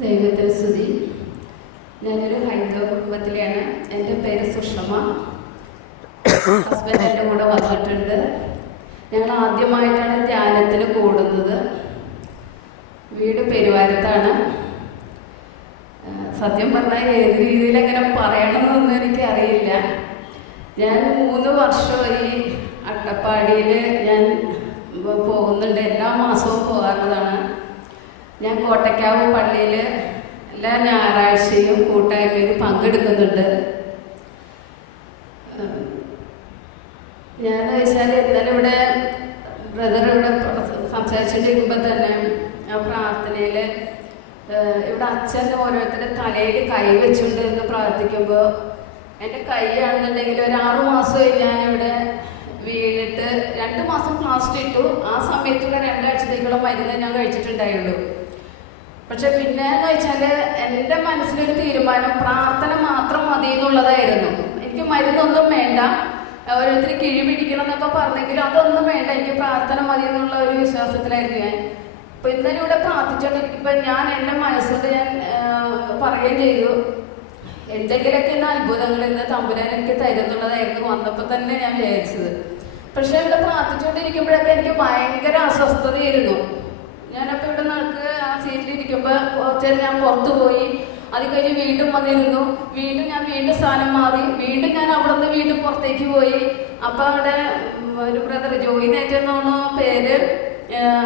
ദൈവത്തിന് സ്തുതി. ഞാനൊരു ഹൈന്ദവ കുടുംബത്തിലെയാണ്. എൻ്റെ പേര് സുഷമ. ഹസ്ബൻഡ് എൻ്റെ കൂടെ വന്നിട്ടുണ്ട്. ഞങ്ങൾ ആദ്യമായിട്ടാണ് ധ്യാനത്തിന് കൂടുന്നത്. വീട് പെരുവാരത്താണ്. സത്യം പറഞ്ഞാൽ ഏത് രീതിയിൽ എങ്ങനെ പറയണമെന്നൊന്നും എനിക്കറിയില്ല. ഞാൻ 3 വർഷമായി അട്ടപ്പാടിയിൽ ഞാൻ പോകുന്നുണ്ട്. എല്ലാ മാസവും പോകാറുള്ളതാണ്. ഞാൻ കോട്ടയ്ക്കാവ് പള്ളിയിൽ എല്ലാ ഞായറാഴ്ചയും കൂട്ടായ്മയിൽ പങ്കെടുക്കുന്നുണ്ട്. ഞാൻ വെച്ചാൽ ഇന്നലെ ഇവിടെ ബ്രദർ ഇവിടെ സംസാരിച്ചിട്ടിരിക്കുമ്പോൾ തന്നെ ആ പ്രാർത്ഥനയിൽ ഇവിടെ അച്ഛൻ ഓരോരുത്തരുടെ തലയിൽ കൈ വെച്ചുകൊണ്ട് എന്ന് പ്രാർത്ഥിക്കുമ്പോൾ എൻ്റെ കൈയാണെന്നുണ്ടെങ്കിൽ ഒരു 6 മാസമായി ഞാനിവിടെ വീണിട്ട് 2 മാസം പ്ലാസ്റ്റർ ഇട്ടു. ആ സമയത്തുള്ള 2 ആഴ്ചത്തേക്കുള്ള മരുന്ന് ഞാൻ കഴിച്ചിട്ടുണ്ടായുള്ളൂ. പക്ഷെ പിന്നെ എന്ന് വെച്ചാൽ എൻ്റെ മനസ്സിലൊരു തീരുമാനം പ്രാർത്ഥന മാത്രം മതി എന്നുള്ളതായിരുന്നു. എനിക്ക് മരുന്നൊന്നും വേണ്ട, ഓരോരുത്തർ കിഴി പിടിക്കണം എന്നൊക്കെ പറഞ്ഞെങ്കിലും അതൊന്നും വേണ്ട, എനിക്ക് പ്രാർത്ഥന മതി എന്നുള്ള ഒരു വിശ്വാസത്തിലായിരുന്നു ഞാൻ. അപ്പോൾ ഇന്നലെ ഇവിടെ പ്രാർത്ഥിച്ചുകൊണ്ടിരിക്കുമ്പോൾ ഞാൻ എൻ്റെ മനസ്സുകൊണ്ട് ഞാൻ പറയുകയും ചെയ്തു, എന്തെങ്കിലുമൊക്കെ ഇന്ന് അത്ഭുതങ്ങൾ ഇന്ന് തമ്പുരാൻ എനിക്ക് തരുന്നുള്ളതായിരുന്നു വന്നപ്പോൾ തന്നെ ഞാൻ വിചാരിച്ചത്. പക്ഷേ ഇവിടെ പ്രാർത്ഥിച്ചുകൊണ്ടിരിക്കുമ്പോഴൊക്കെ എനിക്ക് ഭയങ്കര അസ്വസ്ഥതയായിരുന്നു. ഞാനപ്പോൾ ഇവിടെ നമുക്ക് ആ സീറ്റിലിരിക്കുമ്പോൾ കുറച്ചേരം ഞാൻ പുറത്തു പോയി. അത് കഴിഞ്ഞ് വീണ്ടും വന്നിരുന്നു. വീണ്ടും സ്ഥാനം മാറി. വീണ്ടും ഞാൻ അവിടെ നിന്ന് വീണ്ടും പുറത്തേക്ക് പോയി. അപ്പോൾ അവിടെ ഒരു ബ്രദർ ജോയിനായിട്ടെന്നോണോ പേര്.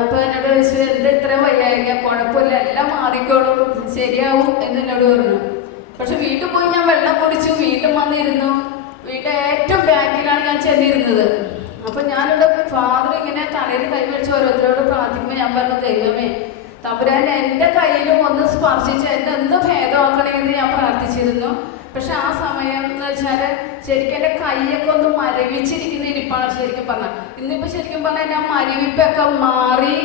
അപ്പോൾ എന്നോട് ചോദിച്ചു, എന്താ ഇത്രയും വയ്യായിരിക്കാം, കുഴപ്പമില്ല, എല്ലാം മാറിക്കോളും, ശരിയാവും എന്നോട് പറഞ്ഞു. പക്ഷെ വീട്ടിൽ പോയി ഞാൻ വെള്ളം കുടിച്ചു. വീണ്ടും വന്നിരുന്നു. വീട്ടിൽ ഏറ്റവും ബാക്കിലാണ് ഞാൻ ചെന്നിരുന്നത്. അപ്പം ഞാനിവിടെ ഫാദർ ഇങ്ങനെ തലയിൽ കൈവച്ച് ഓരോരുത്തരോട് പ്രാർത്ഥിക്കുമ്പോൾ ഞാൻ പറഞ്ഞു, ദൈവമേ തമ്പുരാൻ എൻ്റെ കയ്യിലും ഒന്ന് സ്പർശിച്ച് എന്നെ ഒന്ന് ഭേദമാക്കണമെന്ന് ഞാൻ പ്രാർത്ഥിച്ചിരുന്നു. പക്ഷെ ആ സമയം എന്ന് വെച്ചാൽ ശരിക്കും എൻ്റെ കൈയൊക്കെ ഒന്ന് മരവിച്ചിരിക്കുന്ന ഇരിപ്പാണ് ശരിക്കും പറഞ്ഞാൽ. ഇന്നിപ്പോൾ ശരിക്കും പറഞ്ഞാൽ ഞാൻ മരവിപ്പൊക്കെ മാറി.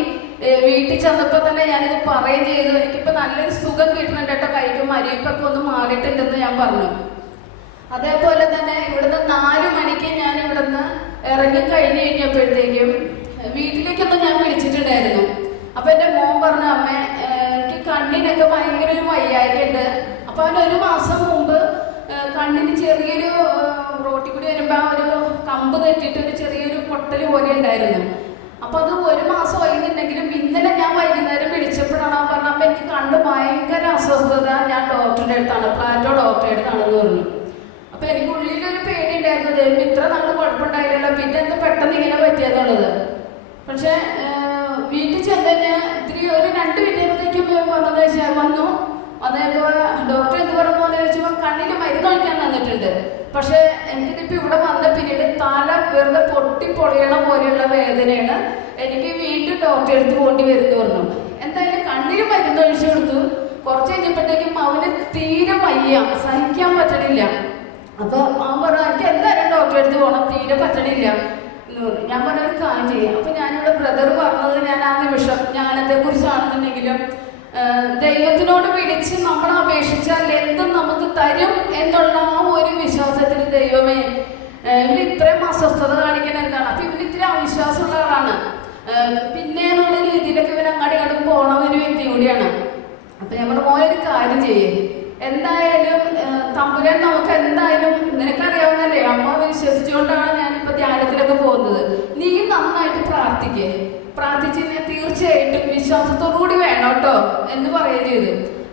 വീട്ടിൽ ചെന്നപ്പോൾ തന്നെ ഞാനിത് പറയുകയും ചെയ്തു, എനിക്കിപ്പോൾ നല്ലൊരു സുഖം കിട്ടുന്നുണ്ട് കേട്ടോ, കൈക്ക് മരവിപ്പൊക്കെ ഒന്ന് മാറിയിട്ടുണ്ടെന്ന് ഞാൻ പറഞ്ഞു. അതേപോലെ തന്നെ ഇവിടുന്ന് 4 മണിക്ക് ഞാൻ ഇവിടുന്ന് ഇറങ്ങി കഴിഞ്ഞ് കഴിഞ്ഞപ്പോഴത്തേക്കും വീട്ടിലേക്കൊന്നും ഞാൻ വിളിച്ചിട്ടുണ്ടായിരുന്നു. അപ്പോൾ എൻ്റെ മോൻ പറഞ്ഞു, അമ്മേ എനിക്ക് കണ്ണിനൊക്കെ ഭയങ്കര ഒരു വയ്യായിട്ടുണ്ട്. അപ്പോൾ അവൻ 1 മാസം മുമ്പ് കണ്ണിന് ചെറിയൊരു റോട്ടിൽ കൂടി വരുമ്പോൾ ആ ഒരു കമ്പ് തെറ്റിയിട്ട് ഒരു ചെറിയൊരു പൊട്ടൽ പോലെ ഉണ്ടായിരുന്നു. അപ്പോൾ അത് 1 മാസം ആയിരുന്നുണ്ടെങ്കിലും ഇന്നലെ ഞാൻ വൈകുന്നേരം വിളിച്ചപ്പോഴാണ് അവൻ പറഞ്ഞത്, അപ്പോൾ എനിക്ക് കണ്ണ് ഭയങ്കര അസ്വസ്ഥത, ഞാൻ ഡോക്ടറുടെ അടുത്താണ്, പ്ലാറ്റോ ഡോക്ടറുടെ അടുത്താണെന്ന് പറഞ്ഞു. അപ്പോൾ എനിക്ക് ഉള്ളിലൊരു പേടി ഉണ്ടായിരുന്നത്, ഇത്ര നാൾ കുഴപ്പമുണ്ടായില്ലല്ലോ, പിന്നെ എന്താ പെട്ടെന്ന് ഇങ്ങനെ പറ്റിയെന്നുള്ളത്. പക്ഷേ വീട്ടിൽ ചെന്ന് കഴിഞ്ഞാൽ ഇത്തിരി ഒരു 2 മിനിറ്റത്തേക്കും വന്നപ്പോൾ ഡോക്ടർ എന്ത് പറഞ്ഞു ചോദിച്ചപ്പോൾ കണ്ണിന് മരുന്ന് കഴിക്കാൻ തന്നിട്ടുണ്ട്. പക്ഷേ എനിക്കിതിപ്പോൾ ഇവിടെ വന്ന പിന്നീട് തല വെറുതെ പൊട്ടിപ്പൊളിയണ പോലെയുള്ള വേദനയാണ്. എനിക്ക് വീണ്ടും ഡോക്ടറെ അടുത്ത് പോകേണ്ടി വരുന്നു പറഞ്ഞു. എന്തായാലും കണ്ണിന് മരുന്ന് ഒഴിച്ചു കൊടുത്തു. കുറച്ച് കഴിഞ്ഞപ്പോഴത്തേക്കും അവന് തീരെ വയ്യ, സഹിക്കാൻ പറ്റണില്ല. അപ്പോൾ അവൻ പറഞ്ഞു, എനിക്ക് എന്തായാലും ഡോക്ടറെ അടുത്ത് പോകണം, തീരെ പറ്റണില്ല എന്ന് പറഞ്ഞു. ഞാൻ പറഞ്ഞൊരു കാര്യം ചെയ്യാം. അപ്പോൾ ഞാനിവിടെ ബ്രദർ പറഞ്ഞത് ഞാൻ ആ നിമിഷം ജ്ഞാനത്തെക്കുറിച്ചാണെന്നുണ്ടെങ്കിലും ദൈവത്തിനോട് വിളിച്ച് നമ്മൾ അപേക്ഷിച്ചാൽ എന്തും നമുക്ക് തരും എന്നുള്ള ആ ഒരു വിശ്വാസത്തിൽ ദൈവമേ ഇവർ ഇത്രയും അസ്വസ്ഥത കാണിക്കാൻ എന്താണ്. അപ്പം ഇവർ ഇത്തിരി അവിശ്വാസമുള്ള ആളാണ്. പിന്നെ എന്നുള്ള രീതിയിലൊക്കെ ഇവർ അങ്ങോട്ടും പോണ ഒരു വ്യക്തി കൂടിയാണ്. അപ്പം നമ്മുടെ മോനൊരു കാര്യം ചെയ്യേ, എന്തായാലും തമ്പുരാൻ നമുക്ക് എന്തായാലും നിനക്കറിയാവുന്നല്ലേ, അമ്മ വിശ്വസിച്ചുകൊണ്ടാണ് ഞാനിപ്പോൾ ധ്യാനത്തിലൊക്കെ പോകുന്നത്. നീ നന്നായിട്ട് പ്രാർത്ഥിച്ച് ഞാൻ തീർച്ചയായിട്ടും വിശ്വാസത്തോടുകൂടി വേണം കേട്ടോ എന്ന് പറയുകയും ചെയ്തു.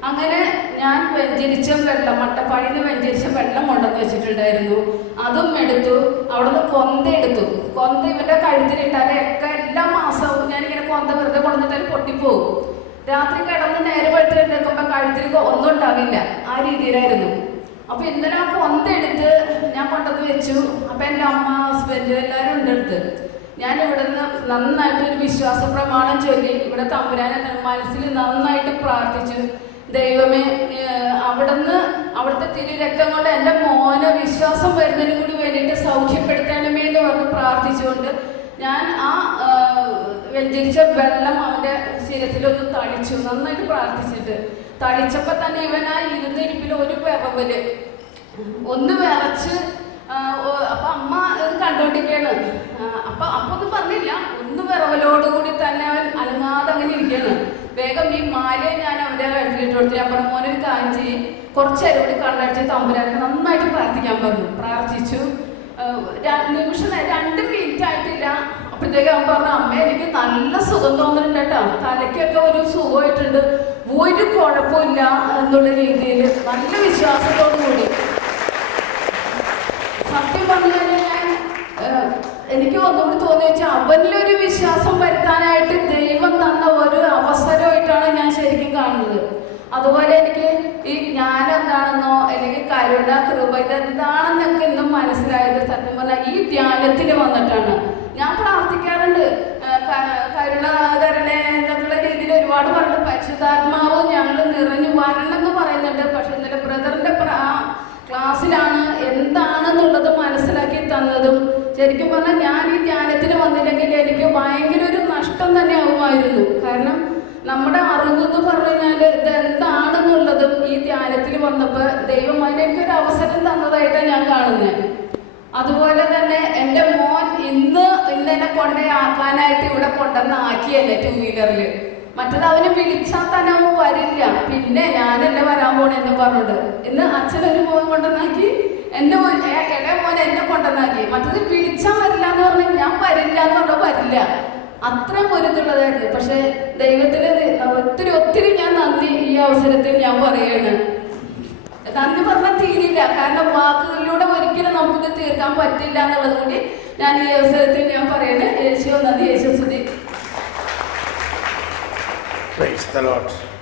അങ്ങനെ ഞാൻ വെഞ്ചരിച്ച വെള്ളം, അട്ടപ്പാടിയിൽ വെഞ്ചരിച്ച വെള്ളം കൊണ്ടുവന്ന് വെച്ചിട്ടുണ്ടായിരുന്നു. അതും എടുത്തു. അവിടുന്ന് കൊന്ത ഇവൻ്റെ കഴുത്തിലിട്ടാൽ ഒക്കെ എല്ലാ മാസവും ഞാനിങ്ങനെ കൊന്ത വെറുതെ കൊണ്ടുവന്നിട്ടാൽ പൊട്ടിപ്പോവും. രാത്രി കിടന്ന് നേരെ വെളുത്ത് എഴുന്നേൽക്കുമ്പോൾ കഴുത്തിൽ ഒന്നും ഉണ്ടാവില്ല, ആ രീതിയിലായിരുന്നു. അപ്പോൾ ഇന്നലെ ആ കൊന്ത എടുത്ത് ഞാൻ കൊണ്ടുവന്ന് വെച്ചു. അപ്പം എൻ്റെ അമ്മ, ഹസ്ബൻഡ് എല്ലാവരും ഉണ്ട് അടുത്ത്. ഞാൻ ഇവിടുന്ന് നന്നായിട്ടൊരു വിശ്വാസ പ്രമാണം ചൊല്ലി ഇവിടെ തമ്പുരാനെ മനസ്സിൽ നന്നായിട്ട് പ്രാർത്ഥിച്ചു. ദൈവമേ അവിടുത്തെ തിരുരക്തം കൊണ്ട് എൻ്റെ മോനെ വിശ്വാസം വരുന്നതിന് കൂടി വേണ്ടിയിട്ട് സൗഖ്യപ്പെടുത്തണമേ എന്ന് പറഞ്ഞ് പ്രാർത്ഥിച്ചുകൊണ്ട് ഞാൻ ആ വെഞ്ചരിച്ച വെള്ളം അവൻ്റെ ശരീരത്തിലൊന്ന് തളിച്ചു. നന്നായിട്ട് പ്രാർത്ഥിച്ചിട്ട് തളിച്ചപ്പോൾ തന്നെ ഇവനാ ഇരുന്നിരിപ്പിൽ ഒരു വിറവല് ഒന്ന് വിറച്ച്. അപ്പം അമ്മ ഇത് കണ്ടോണ്ടിരിക്കുകയാണ്. അപ്പോൾ ഒന്നും പറഞ്ഞില്ല, വിറവലോടുകൂടി തന്നെ അവൻ അനങ്ങാതെ അങ്ങനെ ഇരിക്കുകയാണ്. വേഗം ഈ മാലയെ ഞാൻ അവൻ്റെ കഴുത്തിലിട്ട് കൊടുത്ത് ഞാൻ പറഞ്ഞു, മോനൊരു കാര്യം ചെയ്യും, കുറച്ച് നേരം കൂടി കണ്ണടിച്ച് തമ്പുരാനെ നന്നായിട്ട് പ്രാർത്ഥിക്കാൻ പറഞ്ഞു. പ്രാർത്ഥിച്ചു. നിമിഷം 2 മിനിറ്റ് ആയിട്ടില്ല, അപ്പോഴത്തേക്ക് അവൻ പറഞ്ഞു, അമ്മ എനിക്ക് നല്ല സുഖം തോന്നുന്നുണ്ട് കേട്ടോ, തലയ്ക്കൊക്കെ ഒരു സുഖമായിട്ടുണ്ട്, ഒരു കുഴപ്പമില്ല എന്നുള്ള രീതിയിൽ നല്ല വിശ്വാസത്തോടു കൂടി. സത്യം പറഞ്ഞു കഴിഞ്ഞാൽ എനിക്ക് ഒന്നുകൂടി തോന്നി വെച്ചാൽ അവനിലൊരു വിശ്വാസം വരുത്താനായിട്ട് ദൈവം തന്ന ഒരു അവസരമായിട്ടാണ് ഞാൻ ശരിക്കും കാണുന്നത്. അതുപോലെ എനിക്ക് ഈ ജ്ഞാനെന്താണെന്നോ അല്ലെങ്കിൽ കരുണ, കൃപ ഇതെന്താണെന്നൊക്കെ ഇന്നും മനസ്സിലായത് സത്യം പറഞ്ഞാൽ ഈ ധ്യാനത്തിന് വന്നിട്ടാണ്. ഞാൻ പ്രാർത്ഥിക്കാറുണ്ട്, കരുണ തരണേ എന്നുള്ള രീതിയിൽ ഒരുപാട് പറഞ്ഞിട്ട്, പരിശുദ്ധാത്മാവ് ഞങ്ങൾ നിറഞ്ഞു വരണമെന്ന് പറയുന്നുണ്ട്. പക്ഷെ ഇന്നലെ ബ്രദറിൻ്റെ ക്ലാസ്സിലാണ് എന്താണെന്നുള്ളത് മനസ്സിലാക്കി തന്നതും. ശരിക്കും പറഞ്ഞാൽ ഞാൻ ഈ ധ്യാനത്തിന് വന്നില്ലെങ്കിൽ എനിക്ക് ഭയങ്കര ഒരു നഷ്ടം തന്നെ ആവുമായിരുന്നു. കാരണം നമ്മുടെ അറിവ് എന്ന് പറഞ്ഞു കഴിഞ്ഞാൽ ഇതെന്താണെന്നുള്ളതും ഈ ധ്യാനത്തിൽ വന്നപ്പോൾ ദൈവം അതിനൊരു അവസരം തന്നതായിട്ടാണ് ഞാൻ കാണുന്നത്. അതുപോലെ തന്നെ എൻ്റെ മോൻ ഇന്നെന്നെ ആക്കാനായിട്ട് ഇവിടെ കൊണ്ടുവന്നാക്കിയല്ലേ 2 വീലറിൽ. മറ്റത് അവന് വിളിച്ചാൽ തന്നെ അവൻ വരില്ല. പിന്നെ ഞാനല്ലേ വരാൻ പോണെന്ന് പറഞ്ഞിട്ട് ഇന്ന് അച്ഛനൊരു മോൻ കൊണ്ടുവന്നാക്കി, എൻ്റെ ഇടയ മോൻ എന്നെ കൊണ്ടുവന്നാക്കി. മറ്റത് വിളിച്ചാൽ വരില്ല എന്ന് പറഞ്ഞാൽ ഞാൻ വരില്ല എന്ന് പറഞ്ഞാൽ വരില്ല. അത്രയും ഒരുത്തുള്ളതായിരുന്നു. പക്ഷെ ദൈവത്തിന് ഒത്തിരി ഞാൻ നന്ദി ഈ അവസരത്തിൽ ഞാൻ പറയുകയാണ്. നന്ദി പറഞ്ഞാൽ തീരില്ല, കാരണം വാക്കുകളിലൂടെ ഒരിക്കലും നമുക്കിത് തീർക്കാൻ പറ്റില്ല എന്നുള്ളത് കൂടി ഞാൻ ഈ അവസരത്തിൽ ഞാൻ പറയുന്നത്. യേശു നന്ദി, യേശു സ്തുതി. Praise the Lord.